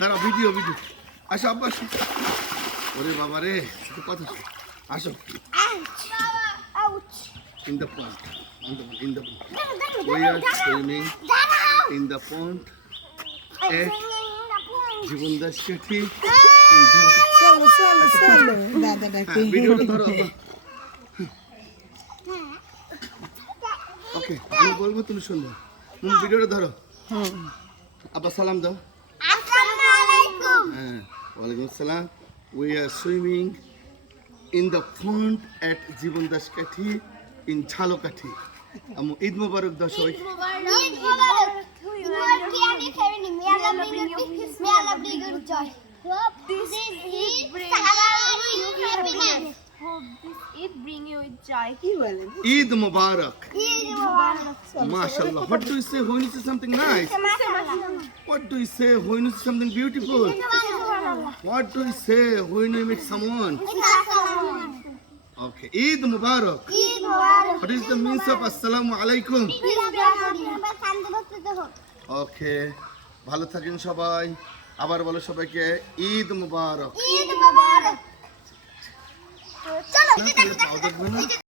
দাঁড়া video video আসো আব্বা আসো ওরে বাবা রে ছোট কথা আসো in the pond in the pond we are swimming in the pond at জীবন দাস কাঠি চলো চলো চলো দাদাটাকে ভিডিওটা ধরো ওকে আমি বলবো তুমি শুনবো ভিডিওটা ধরো আব্বা সালাম দাও আসসালামু আলাইকুম হ্যাঁ ওয়ালাইকুম আসসালাম we are swimming in the pond at জীবন দাস কাঠি in ঝালকাঠি ঈদ মোবারক দাও সবাই ঈদ মোবারক you are Kiani Kevin may Allah bring you joy hope this Eid bring you happiness Hope this Eid bring you joy. কি বলেন ঈদ মোবারক Eid Mubarak mashallah what do you say when you say something nice what do you say when you say something beautiful what do you say when you meet someone okay Eid Mubarak Eid Mubarak what is the meaning of assalamu alaikum Eid ওকে ভালো থাকেন সবাই আবার বলো সবাইকে ঈদ মোবারক Mubarak চলো দেখবে না